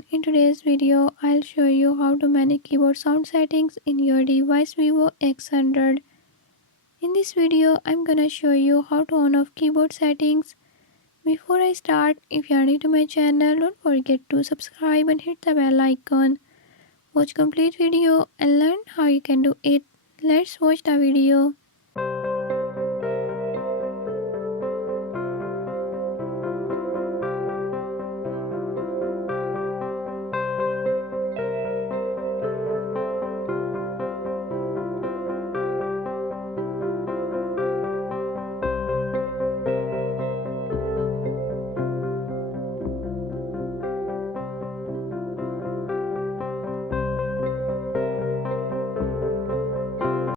everyone, in today's video I'll show you how to manage keyboard sound settings in your device Vivo X100. In this video I'm gonna show you how to on off keyboard settings. Before I start, if you are new to my channel, don't forget to subscribe and hit the bell icon. Watch complete video and learn how you can do it. Let's watch the video.